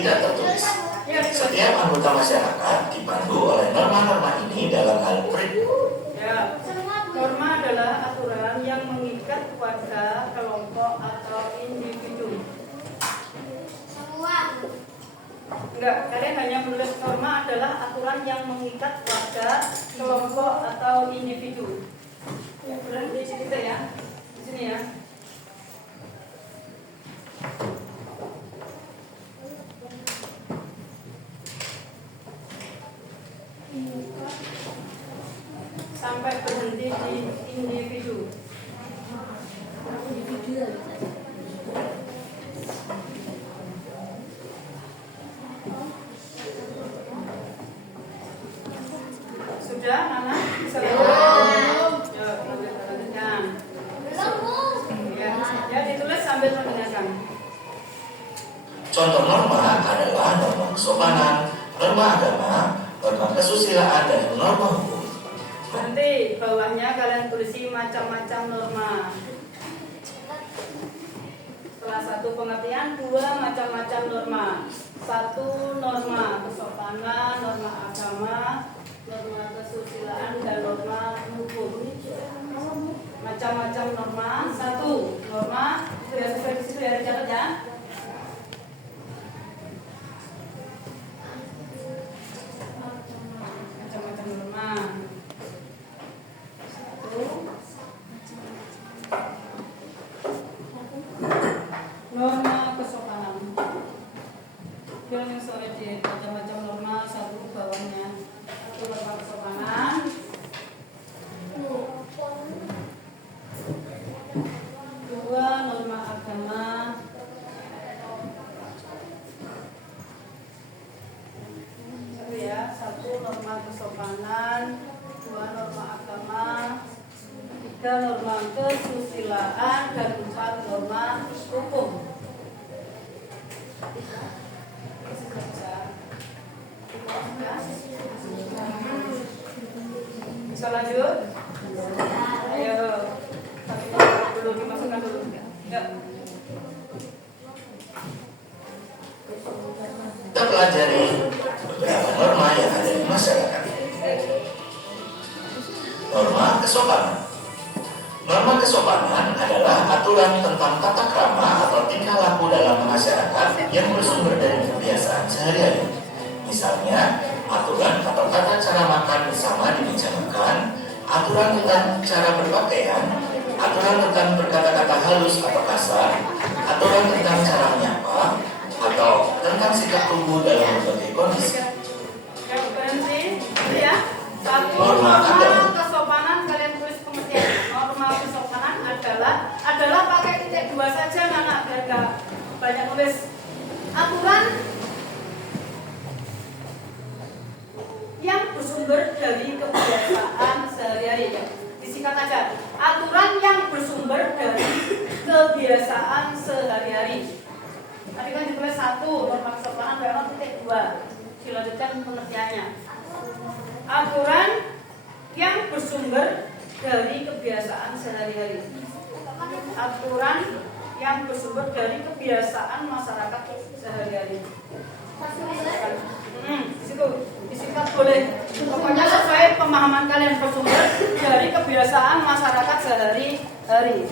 tidak tertulis. Setiap anggota masyarakat dipandu oleh norma-norma ini dalam hal ya. Norma adalah aturan yang mengikat warga, kelompok atau individu. Enggak, kalian hanya menulis norma adalah aturan yang mengikat warga, kelompok atau individu. Ya, berarti di sini ya. Di sini ya. Sampai berhenti di individu. Sudah, Nana? Belum. Lanjutkan. Ya, ditulis sambil mendengarkan. Contoh norma adalah norma kesopanan, norma agama, norma kesusilaan, dan norma hukum. Nanti bawahnya kalian tulisi macam-macam norma. Setelah satu pengertian, dua macam-macam norma. Satu norma kesopanan, norma agama, norma kesusilaan, dan norma hukum. Macam-macam norma. Satu norma itu ya, sesuai di situ ya, dicatat ya. Macam-macam norma. Norma kesopanan. Yang sesuai di macam-macam norma. Satu bawahnya. Satu norma kesopanan. Dua norma agama. Satu ya. Satu norma kesopanan. Dua norma agama. Tiga norma kesusilaan, dan empat norma hukum. Bisa lanjut? Ayo, belum dimasukkan dulu. Ya. Kita pelajari beberapa norma yang ada di masyarakat. Norma kesopanan. Norma kesopanan adalah aturan tentang tata krama atau tingkah laku dalam masyarakat yang bersumber dari kebiasaan sehari-hari. Misalnya, aturan atau tata cara makan bersama di meja makan, aturan tentang cara berpakaian, aturan tentang berkata-kata halus atau kasar, aturan tentang cara menyapa, atau tentang sikap tubuh dalam berbagai kondisi. Berhenti, ya. Satu Norma kesopanan, kalian tulis pengertian. Norma kesopanan adalah pakai titik dua saja, anak, biar gak banyak nulis. Aturan yang bersumber dari kebiasaan sehari-hari, ya. Disingkat aja. Aturan yang bersumber dari kebiasaan sehari-hari. Tadi kan ditulis satu, norma kesopanan berapa titik dua. Dilanjutkan pengertiannya. Aturan yang bersumber dari kebiasaan sehari-hari. Aturan yang bersumber dari kebiasaan masyarakat sehari-hari. Di situ disingkat boleh. Pokoknya sesuai pemahaman kalian, bersumber dari kebiasaan masyarakat sehari-hari.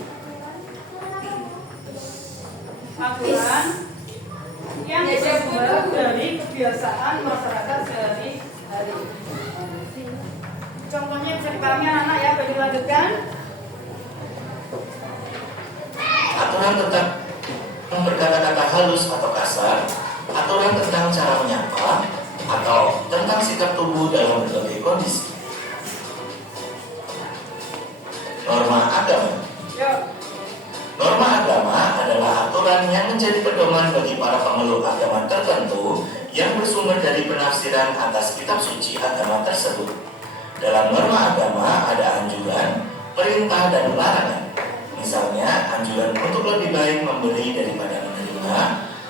Aturan yang bersumber dari kebiasaan masyarakat sehari-hari. Contohnya bisa dipahami anak-anak ya, bagi lanjutkan. Aturan tentang berkata-kata halus atau kasar, aturan tentang cara menyapa, atau tentang sikap tubuh dalam berbagai kondisi. Norma agama. Norma agama adalah aturan yang menjadi pedoman bagi para pemeluk agama tertentu yang bersumber dari penafsiran atas kitab suci agama tersebut. Dalam norma agama ada anjuran, perintah, dan larangan. Misalnya, anjuran untuk lebih baik memberi daripada menerima,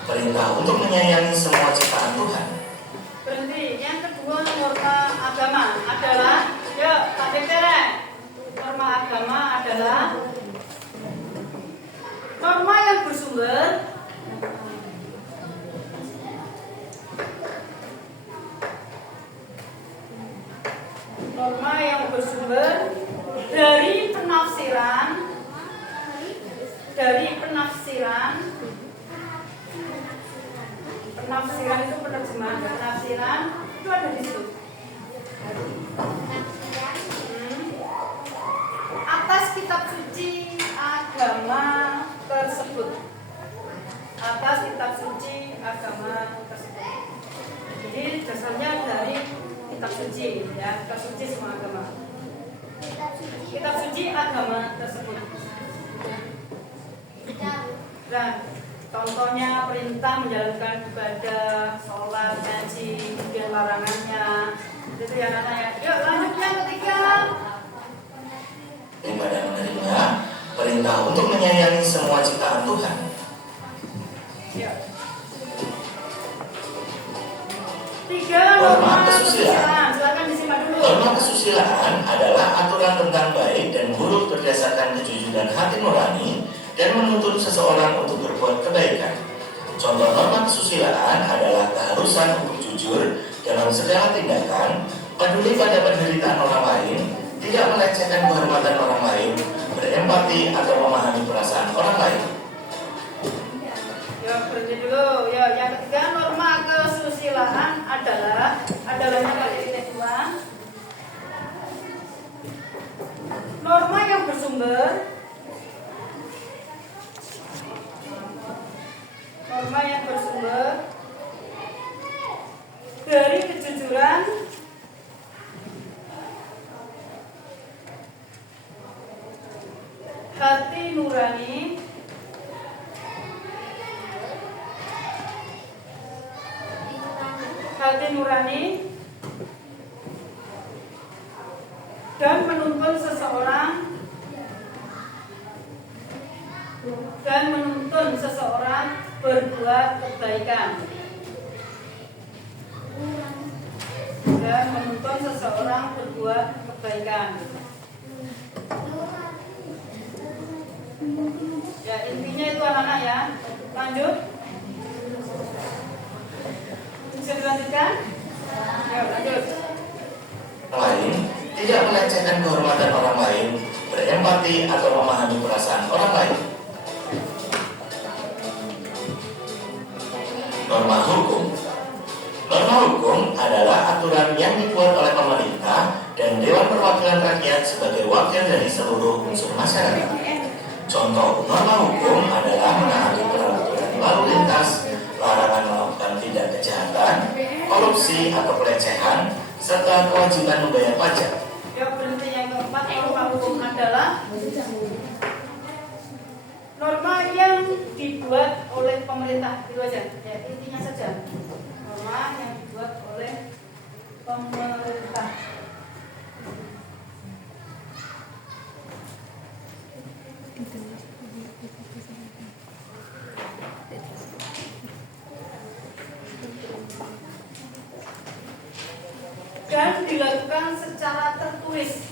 perintah untuk menyayangi semua ciptaan Tuhan. Berhenti. Yang kedua, norma agama adalah, yuk, Pak Dektere. Norma agama adalah norma yang bersumber bersumber dari penafsiran itu penerjemahan, penafsiran itu ada di situ. Atas kitab suci agama tersebut. Jadi dasarnya dari kitab suci, ya, kitab suci semua agama. Kitab suci agama tersebut. Nah, contohnya perintah menjalankan ibadah, sholat, ngaji, kemudian larangannya. Itu ya anak-anak ya. Yuk lanjut yang ketiga. Daripada menerima perintah untuk menyayangi semua ciptaan Tuhan. Ya. 3. Norma kesusilaan. Silakan disimak dulu. Norma kesusilaan adalah aturan tentang baik dan buruk berdasarkan kejujuran hati nurani dan menuntun seseorang untuk berbuat kebaikan. Contoh norma kesusilaan adalah keharusan untuk jujur dalam segala tindakan, peduli pada penderitaan orang lain, tidak melecehkan kehormatan orang lain, berempati atau memahami perasaan orang lain. Ya, berhenti dulu. Ya, yang ketiga, norma kesusilaan adalahnya kali ini 2. Norma yang bersumber dari kejujuran, hati nurani, dan menuntun seseorang berbuat kebaikan. Ya, intinya itu anak-anak ya. Lanjut. Bisa dilanjutkan? Ya, lanjut. Lain, tidak melecehkan kehormatan orang lain, berempati atau memahami perasaan orang lain. Norma hukum adalah aturan yang dibuat oleh pemerintah dan Dewan Perwakilan Rakyat sebagai wakil dari seluruh unsur masyarakat. Contoh norma hukum adalah menaati peraturan lalu lintas, larangan melakukan tindak kejahatan, korupsi atau pelecehan, serta kewajiban membayar pajak. Ya, berhenti. Yang keempat, norma hukum adalah norma yang dibuat oleh pemerintah. Itu aja. Ya, intinya saja. Norma yang dibuat oleh pemerintah. Dan dilakukan secara tertulis.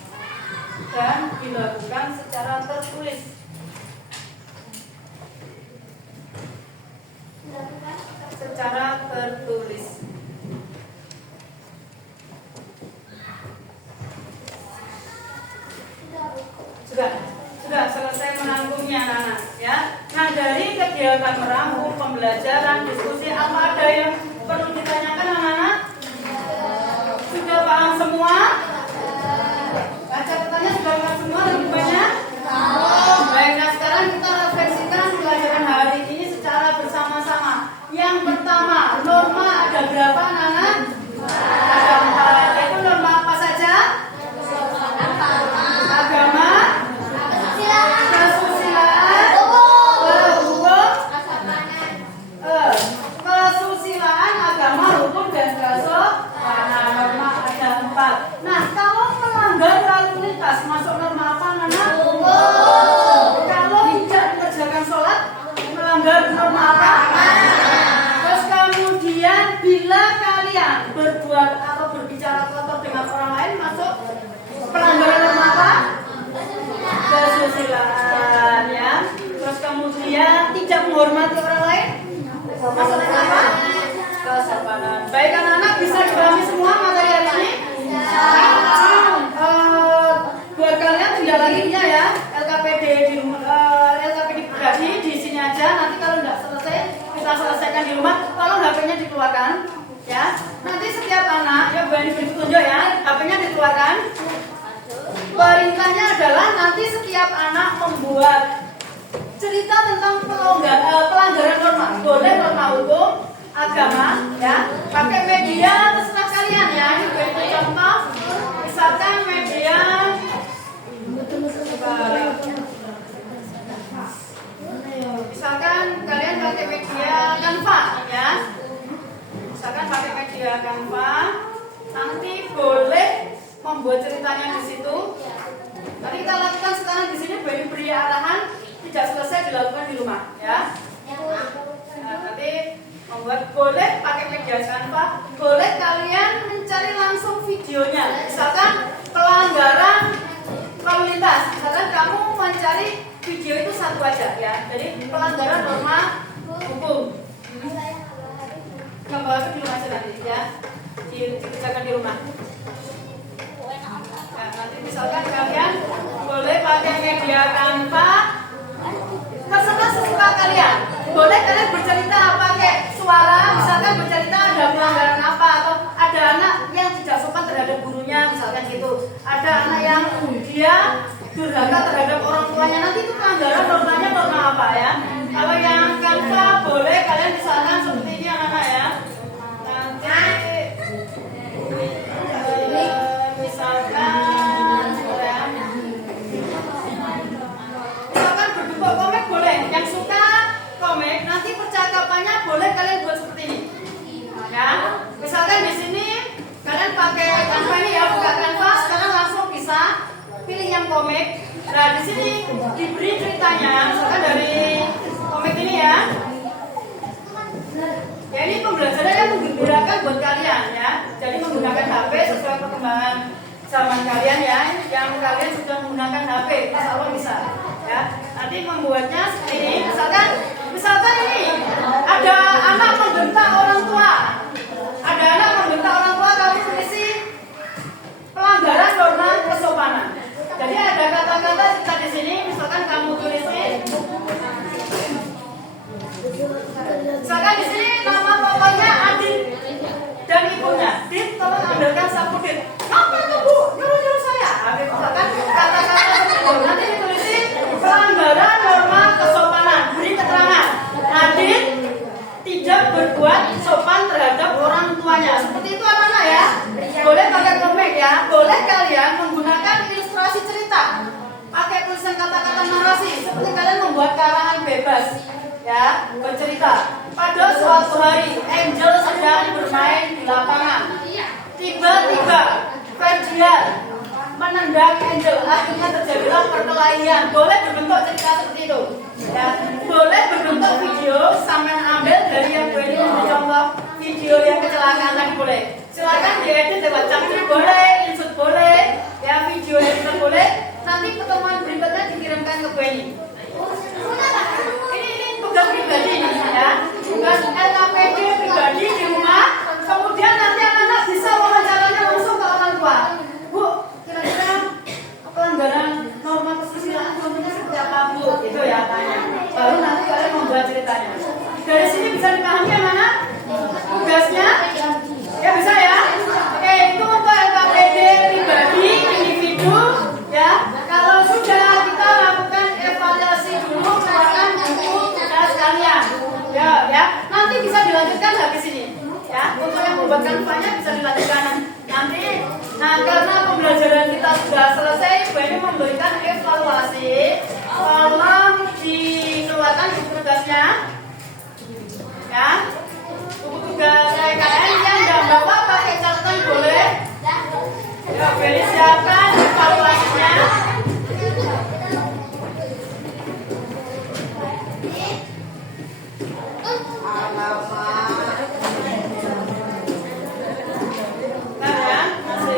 Sudah selesai menanggungnya anak-anak ya. Nah, dari kegiatan merangkum, pembelajaran, diskusi, apa ada yang perlu ditanyakan anak-anak? Sudah paham semua? Baca petanya sudah paham semua lebih banyak? Baik, nah sekarang kita refleksikan pelajaran hari ini secara bersama-sama. Yang pertama, norma ada berapa anak-anak? Ada 4. Itu norma apa saja? Agama, kesusilaan, kesusilaan, agama, hukum, dan kesopanan. Norma ada 4. Nah, kalau melanggar lalu lintas masuk norma apa anak? Kalau tidak mengerjakan sholat melanggar norma apa? Terus kemudian bila kalian berbuat atau berbicara kotor dengan orang lain masuk pelanggaran norma apa? Kesusilaan ya. Terus kemudian tidak menghormati orang lain masuk norma apa? Kesopanan. Baik anak-anak, bisa dipahami semua materi hari ini? HP-nya dikeluarkan, ya. Nanti setiap anak, ya beri petunjuk ya, HP-nya dikeluarkan. Perintahnya adalah nanti setiap anak membuat cerita tentang pelanggaran norma, boleh norma hukum, agama, ya. Pakai media terserah kalian ya. Ini beri contoh, misalkan media. Misalkan kalian pakai media Canva, ya. Misalkan pakai media Canva, nanti boleh membuat ceritanya di situ. Tadi kita lakukan sekarang di sini beri arahan, tidak selesai dilakukan di rumah, ya. Nah, nanti membuat boleh pakai media Canva, boleh kalian mencari langsung videonya. Misalkan pelanggaran lalu lintas, misalkan kamu mencari video itu satu aja, ya. Jadi pelanggaran norma hukum. Gambar itu di rumah aja nanti, ya. Dikerjakan di rumah. Nah, nanti misalkan kalian boleh pakai media Canva, terserah sesuka kalian. Boleh kalian bercerita pakai suara, misalkan bercerita ada pelanggaran apa, atau ada anak yang tidak sopan terhadap gurunya, misalkan gitu. Ada anak yang dia durhaka terhadap orang tuanya, nanti itu pelanggaran normanya norma apa, ya. Kalau yang Canva boleh kalian misalkan seperti ini anak-anak, ya. Nanti misalkan berbentuk komik boleh. Yang suka komik nanti percakapannya boleh kalian buat seperti ini, ya. Misalkan di sini kalian pakai Canva ini, ya, buka Canva sekarang langsung bisa pilih yang komik. Nah, di sini diberi ceritanya, misalkan dari komik ini, ya. Ya, ini pembelajaran yang menggembirakan buat kalian, ya. Jadi menggunakan HP sesuai perkembangan zaman kalian, ya. Yang kalian sudah menggunakan HP, insya Allah bisa, ya. Nanti membuatnya seperti ini. Misalkan ini ada anak membentak orang tua. Ada anak membentak orang tua, kamu tulis pelanggaran norma kesopanan. Jadi ada kata-kata kita di sini, misalkan kamu tulisin. Misalkan di sini nama pokoknya Adit dan ibunya. Dit, tolong ambilkan sapu, Dit. Apa itu, Bu? Nyuruh-nyuruh saya. Misalkan kata-kata itu nanti ditulisin pelanggaran norma kesopanan. Beri keterangan. Adit tidak berbuat sopan terhadap orang tuanya. Seperti itu anak-anak, ya. Boleh pakai komik, ya. Boleh kalian menggunakan ilustrasi cerita. Pakai tulisan kata-kata narasi. Seperti kalian membuat karangan bebas, ya, bercerita. Pada suatu hari Angel sedang bermain di lapangan. Tiba-tiba Ferdian menendang Angel, akhirnya terjadilah perkelahian. Boleh berbentuk cerita seperti itu, ya. Boleh berbentuk video, sampai ambil dari yang ini contoh video yang kecelakaan tadi, boleh. Silakan diedit lewat Capcut boleh, insert boleh, ya, video editor boleh. Nanti pertemuan berikutnya dikirimkan ke Benny. Ini tugas pribadi, ya. Tugas LKPD pribadi di rumah. Kemudian nanti anak-anak bisa wawancaranya langsung ke orang tua. Bu, kira-kira pelanggaran norma kesusilaan contohnya seperti apa, Bu? Itu, ya, tanya. Baru nanti kalian membuat ceritanya. Dari sini bisa dipahami yang mana tugasnya? Ya, bisa, ya. Itu untuk LKPD pribadi, individu, ya. Kalau sudah kita lakukan evaluasi dulu, keluarkan buku tugas kalian, ya. Nanti bisa dilanjutkan habis ini, ya. Untuk yang membuat kanvanya bisa dilanjutkan nanti. Nah, karena pembelajaran kita sudah selesai, Bu ini memberikan evaluasi. Tolong dikeluarkan buku tugasnya, ya. Buku tugas KKN yang tidak bawa pakai catatan boleh. Ya, Beli siapkan evaluasinya. Nah, ya, masih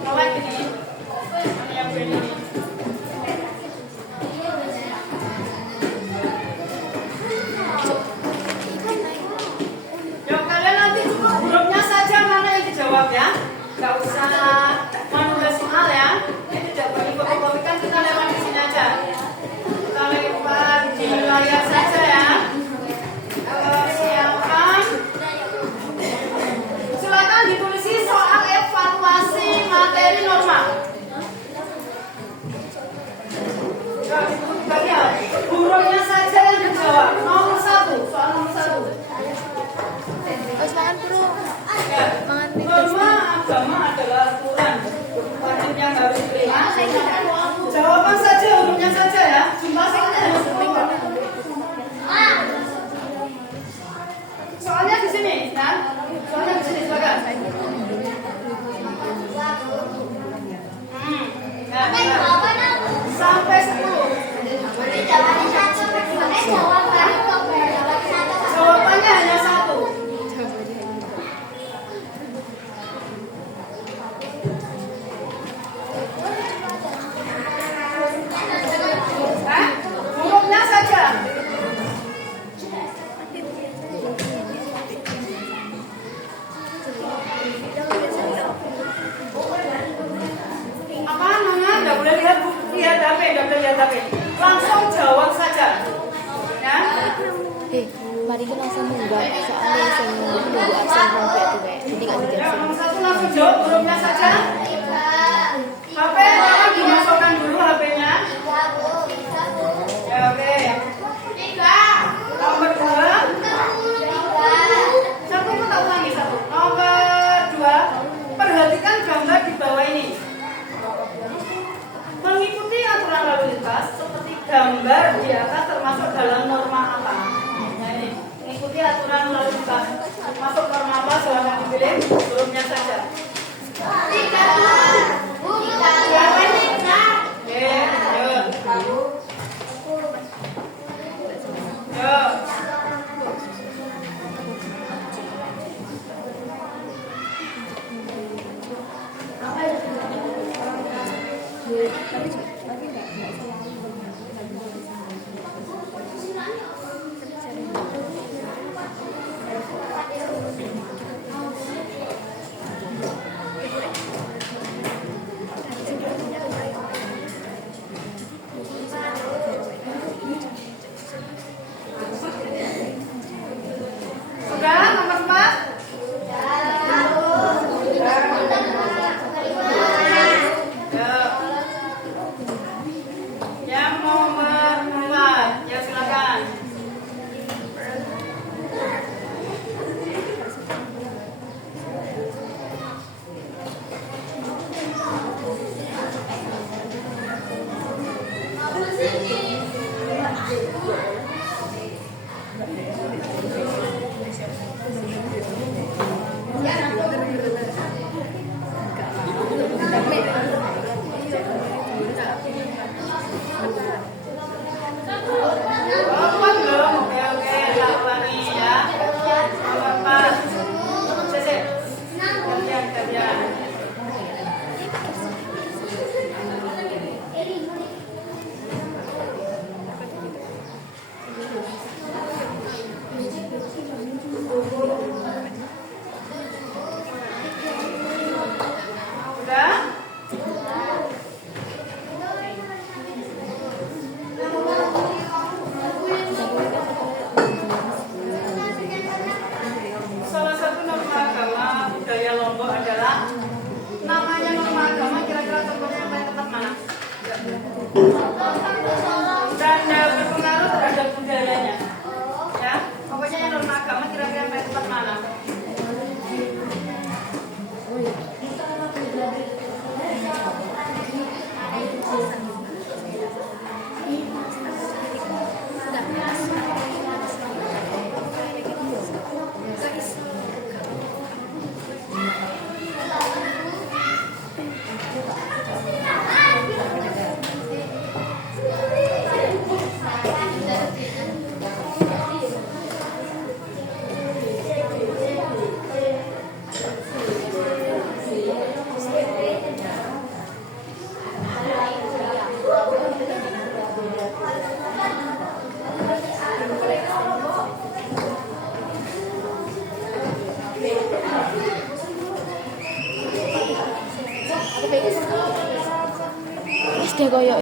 melek ini. Ini yang Beli ini. Yuk, kalian nanti cukup hurufnya saja mana yang dijawab, ya. Gak usah menulis soal, ya. Ini tidak boleh kopi-kopikan, kita lewat di sini aja. Kita lewat di layar saja, ya. Siapkan. makan bro. Ya. Makan Norma agama adalah aturan wajib yang harus diterima. Jawaban saja, hurufnya saja ya. Jumlah soalnya. Soalnya di sini, kan? Soalnya di sini, silakan. Sampai 10. Jawabannya hanya satu. Hurufnya saja. Apa namanya? Tidak boleh lihat HP. Langsung jawab saja. Ya. Mari kita langsung munggah soalnya semua nunggu absen sampai tuh kayak jadi nggak Ya, dijawab. nomor 1 langsung jawab hurufnya saja. HP jangan dimasukkan dulu HP-nya. Ya, oke. Nomor 2. Satu kita ulangi satu. Nomor 2. Perhatikan gambar di bawah ini. Mengikuti aturan lalu lintas seperti gambar di atas termasuk dalam norma apa? Nah ini, mengikuti aturan lalu lintas masuk norma apa? Silahkan dipilih hurufnya saja. Siapa ini? Oke, yuk. Sudah nomor 4? Yang nomor 4, ya silakan. Empat belum? Oke, kita ulangi ya. Nomor 4. Sisi. Gantian. Udah? Salah satu norma agama budaya Lombok adalah namanya norma agama kira-kira contohnya yang paling tepat mana? Dan berpengaruh terhadap budayanya. Ya, pokoknya yang norma agama kira-kira yang paling tepat mana? Wis deh koyo